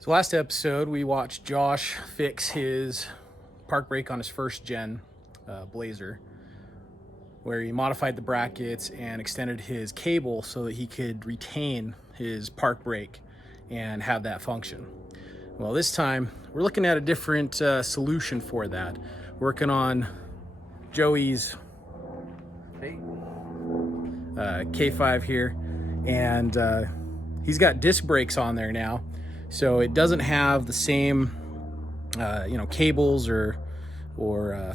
So last episode, we watched Josh fix his park brake on his first gen Blazer, where he modified the brackets and extended his cable so that he could retain his park brake and have that function. Well, this time we're looking at a different solution for that. Working on Joey's K5 here, and he's got disc brakes on there now, so it doesn't have the same cables or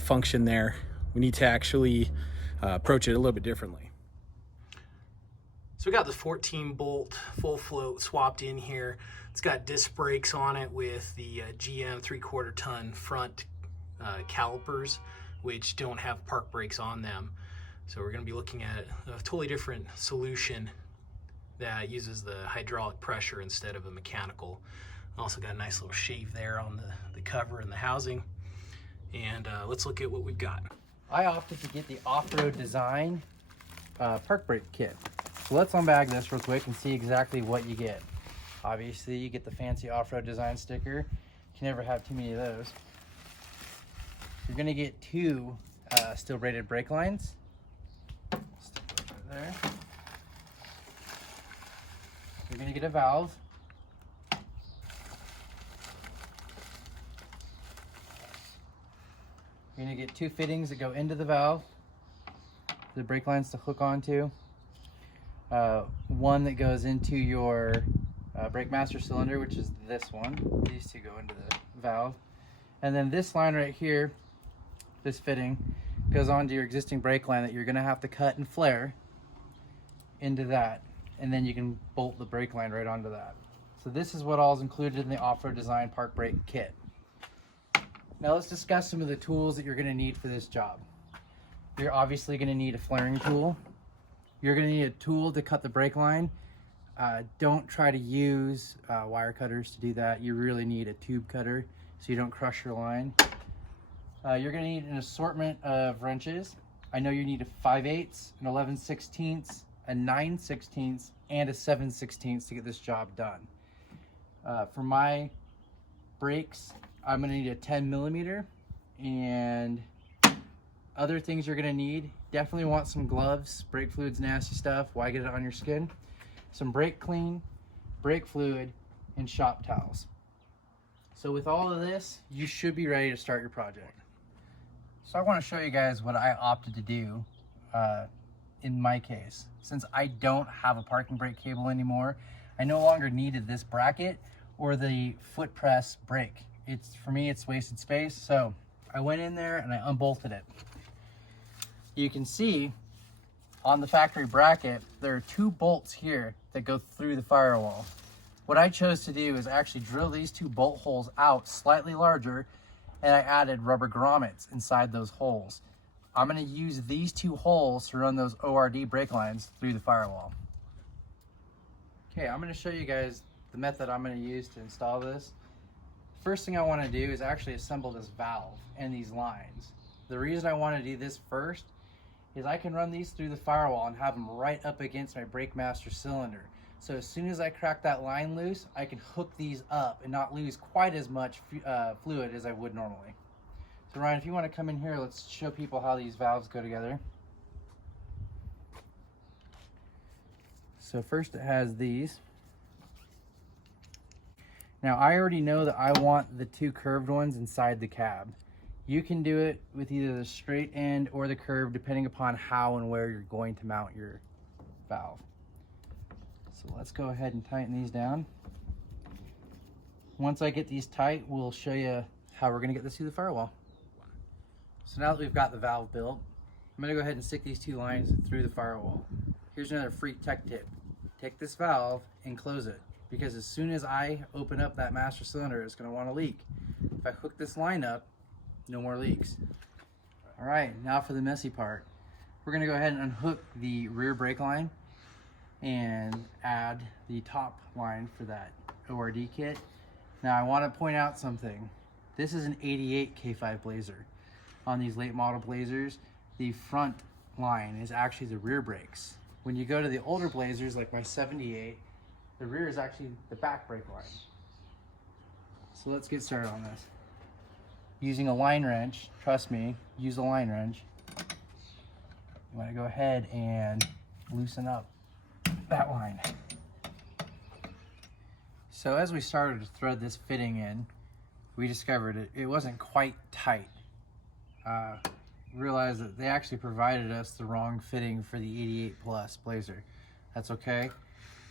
function there. We need to actually approach it a little bit differently. So we got the 14 bolt full float swapped in here. It's got disc brakes on it with the GM 3/4 ton front calipers, which don't have park brakes on them. So we're going to be looking at a totally different solution that uses the hydraulic pressure instead of a mechanical. Also got a nice little shave there on the cover and the housing. And let's look at what we've got. I opted to get the Offroad Design park brake kit. So let's unbag this real quick and see exactly what you get. Obviously, you get the fancy Offroad Design sticker. You can never have too many of those. You're gonna get two steel braided brake lines. Stick those right there. You're gonna get a valve. You're gonna get two fittings that go into the valve, the brake lines to hook onto. One that goes into your brake master cylinder, which is this one. These two go into the valve. And then this line right here, this fitting, goes onto your existing brake line that you're gonna have to cut and flare into that. And then you can bolt the brake line right onto that. So this is what all is included in the Offroad Design park brake kit. Now let's discuss some of the tools that you're going to need for this job. You're obviously going to need a flaring tool. You're going to need a tool to cut the brake line. Don't try to use wire cutters to do that. You really need a tube cutter so you don't crush your line. You're going to need an assortment of wrenches. I know you need a 5/8, an 11/16, a 9/16, and a 7/16 to get this job done. For my brakes, I'm gonna need a 10mm, and other things you're gonna need, definitely want some gloves. Brake fluid's nasty stuff. Why get it on your skin? Some brake clean, brake fluid, and shop towels. So with all of this, you should be ready to start your project. So I wanna show you guys what I opted to do in my case. Since I don't have a parking brake cable anymore, I no longer needed this bracket or the foot press brake. For me, it's wasted space. So I went in there and I unbolted it. You can see on the factory bracket, there are two bolts here that go through the firewall. What I chose to do is actually drill these two bolt holes out slightly larger, and I added rubber grommets inside those holes. I'm gonna use these two holes to run those ORD brake lines through the firewall. Okay, I'm gonna show you guys the method I'm gonna use to install this. First thing I wanna do is actually assemble this valve and these lines. The reason I wanna do this first is I can run these through the firewall and have them right up against my brake master cylinder. So as soon as I crack that line loose, I can hook these up and not lose quite as much fluid as I would normally. So Ryan, if you wanna come in here, let's show people how these valves go together. So first it has these. Now I already know that I want the two curved ones inside the cab. You can do it with either the straight end or the curved, depending upon how and where you're going to mount your valve. So let's go ahead and tighten these down. Once I get these tight, we'll show you how we're gonna get this through the firewall. So now that we've got the valve built, I'm gonna go ahead and stick these two lines through the firewall. Here's another free tech tip. Take this valve and close it, because as soon as I open up that master cylinder, it's gonna wanna leak. If I hook this line up, no more leaks. All right, now for the messy part. We're gonna go ahead and unhook the rear brake line and add the top line for that ORD kit. Now I wanna point out something. This is an 88 K5 Blazer. On these late model Blazers, the front line is actually the rear brakes. When you go to the older Blazers, like my 78, the rear is actually the back brake line. So let's get started on this. Using a line wrench, trust me, use a line wrench. You want to go ahead and loosen up that line. So as we started to thread this fitting in, we discovered it wasn't quite tight. Realized that they actually provided us the wrong fitting for the 88 Plus Blazer. That's okay.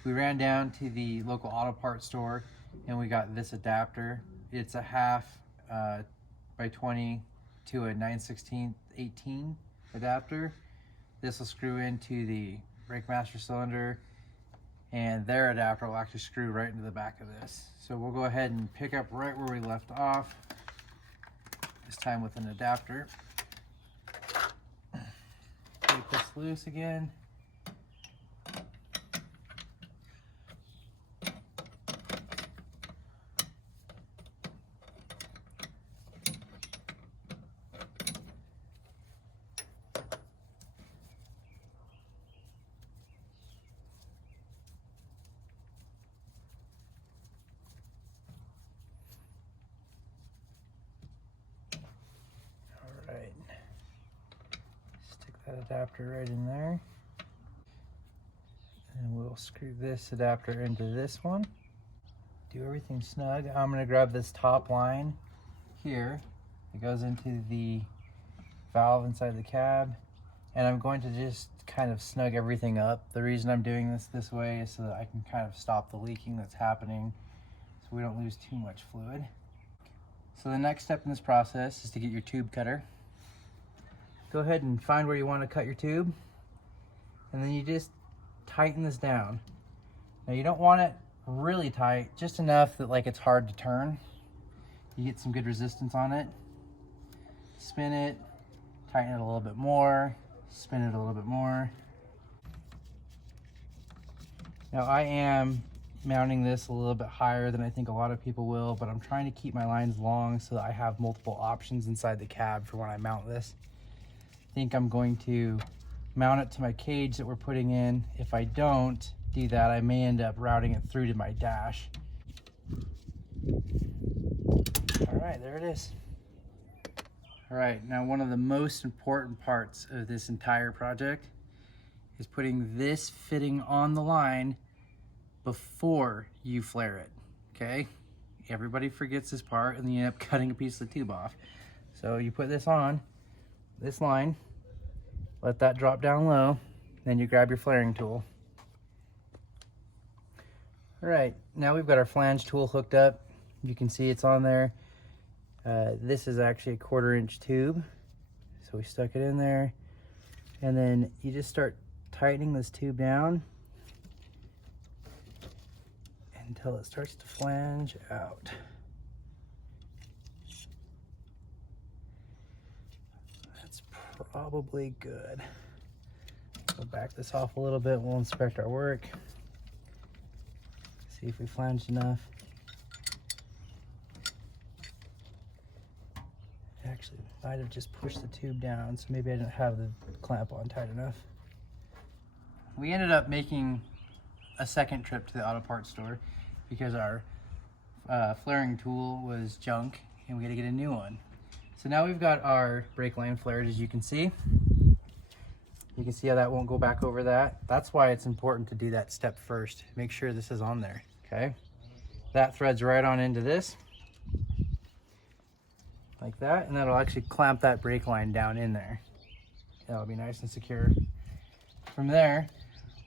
We ran down to the local auto parts store and we got this adapter. It's a half by 20 to a 9/16 18 adapter. This will screw into the brake master cylinder, and their adapter will actually screw right into the back of this. So we'll go ahead and pick up right where we left off, this time with an adapter. Take this loose again. All right, stick that adapter right in there. And we'll screw this adapter into this one. Do everything snug. I'm gonna grab this top line here. It goes into the valve inside the cab. And I'm going to just kind of snug everything up. The reason I'm doing this way is so that I can kind of stop the leaking that's happening so we don't lose too much fluid. So the next step in this process is to get your tube cutter. Go ahead and find where you want to cut your tube. And then you just tighten this down. Now you don't want it really tight, just enough that like it's hard to turn. You get some good resistance on it. Spin it, tighten it a little bit more, spin it a little bit more. Now I am mounting this a little bit higher than I think a lot of people will, but I'm trying to keep my lines long so that I have multiple options inside the cab for when I mount this. I think I'm going to mount it to my cage that we're putting in. If I don't do that, I may end up routing it through to my dash. All right, there it is. All right, now one of the most important parts of this entire project is putting this fitting on the line before you flare it, okay? Everybody forgets this part and then you end up cutting a piece of the tube off. So you put this on, this line, let that drop down low, then you grab your flaring tool. All right, now we've got our flange tool hooked up. You can see it's on there. This is actually a 1/4 inch tube. So we stuck it in there and then you just start tightening this tube down until it starts to flange out. That's probably good. We'll back this off a little bit. We'll inspect our work. See if we flanged enough. Actually, might have just pushed the tube down, so maybe I didn't have the clamp on tight enough. We ended up making a second trip to the auto parts store because our flaring tool was junk and we had to get a new one. So now we've got our brake line flared, as you can see. You can see how that won't go back over that. That's why it's important to do that step first. Make sure this is on there, okay? That threads right on into this, like that, and that'll actually clamp that brake line down in there. That'll be nice and secure. From there,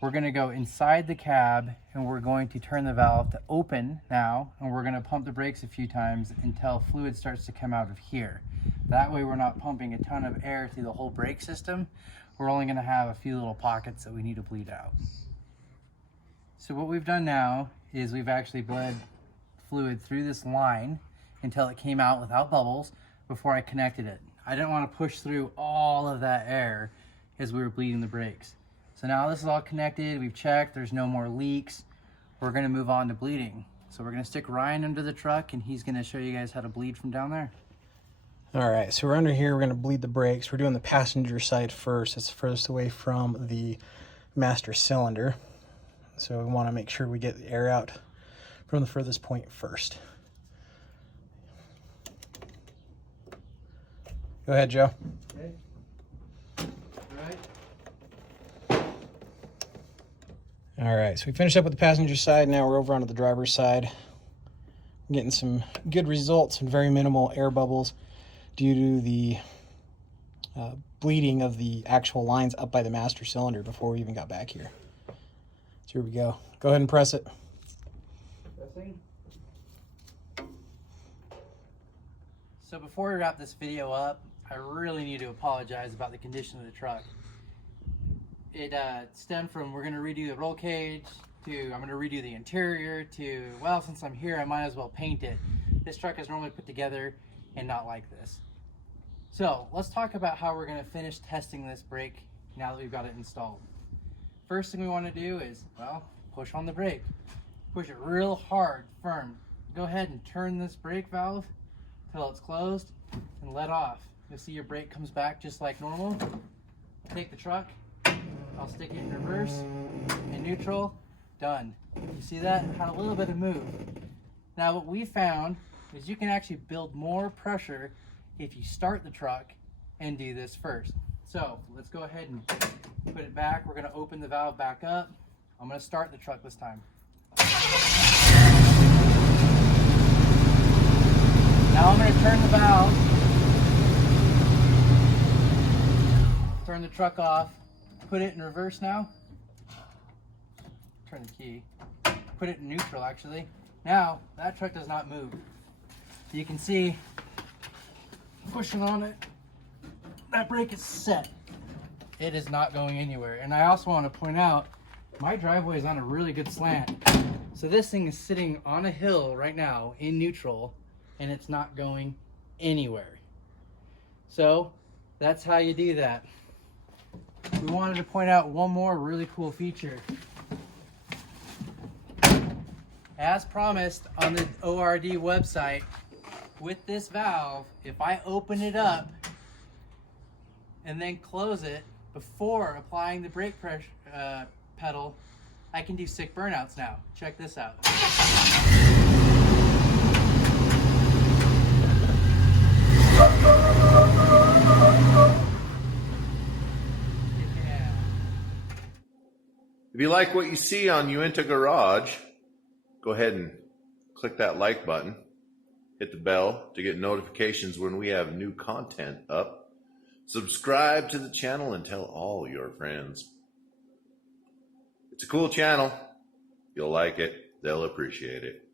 we're gonna go inside the cab and we're going to turn the valve to open now, and we're gonna pump the brakes a few times until fluid starts to come out of here. That way we're not pumping a ton of air through the whole brake system. We're only gonna have a few little pockets that we need to bleed out. So what we've done now is we've actually bled fluid through this line until it came out without bubbles before I connected it. I didn't want to push through all of that air as we were bleeding the brakes. So now this is all connected, we've checked, there's no more leaks. We're gonna move on to bleeding. So we're gonna stick Ryan under the truck and he's gonna show you guys how to bleed from down there. All right, so we're under here, we're gonna bleed the brakes. We're doing the passenger side first. It's furthest away from the master cylinder. So we wanna make sure we get the air out from the furthest point first. Go ahead, Joe. Okay. All right, so we finished up with the passenger side. Now we're over onto the driver's side. I'm getting some good results and very minimal air bubbles due to the bleeding of the actual lines up by the master cylinder before we even got back here. So here we go. Go ahead and press it. Pressing. So before we wrap this video up, I really need to apologize about the condition of the truck. It stemmed from we're going to redo the roll cage to I'm going to redo the interior to, well, since I'm here, I might as well paint it. This truck is normally put together and not like this. So let's talk about how we're going to finish testing this brake now that we've got it installed. First thing we want to do is, well, push on the brake. Push it real hard, firm. Go ahead and turn this brake valve till it's closed and let off. You'll see your brake comes back just like normal. Take the truck, I'll stick it in reverse and neutral, done. You see that? It had a little bit of move. Now what we found is you can actually build more pressure if you start the truck and do this first. So let's go ahead and put it back. We're going to open the valve back up. I'm going to start the truck this time. Now I'm going to turn the valve, turn the truck off, put it in reverse now, turn the key, put it in neutral actually. Now that truck does not move. You can see, pushing on it, that brake is set. It is not going anywhere. And I also want to point out, my driveway is on a really good slant. So this thing is sitting on a hill right now in neutral and it's not going anywhere. So that's how you do that. We wanted to point out one more really cool feature. As promised on the ORD website, with this valve, if I open it up and then close it before applying the brake pressure pedal, I can do sick burnouts now. Check this out. Yeah. If you like what you see on Uinta Garage, go ahead and click that like button. Hit the bell to get notifications when we have new content up. Subscribe to the channel and tell all your friends. It's a cool channel. You'll like it. They'll appreciate it.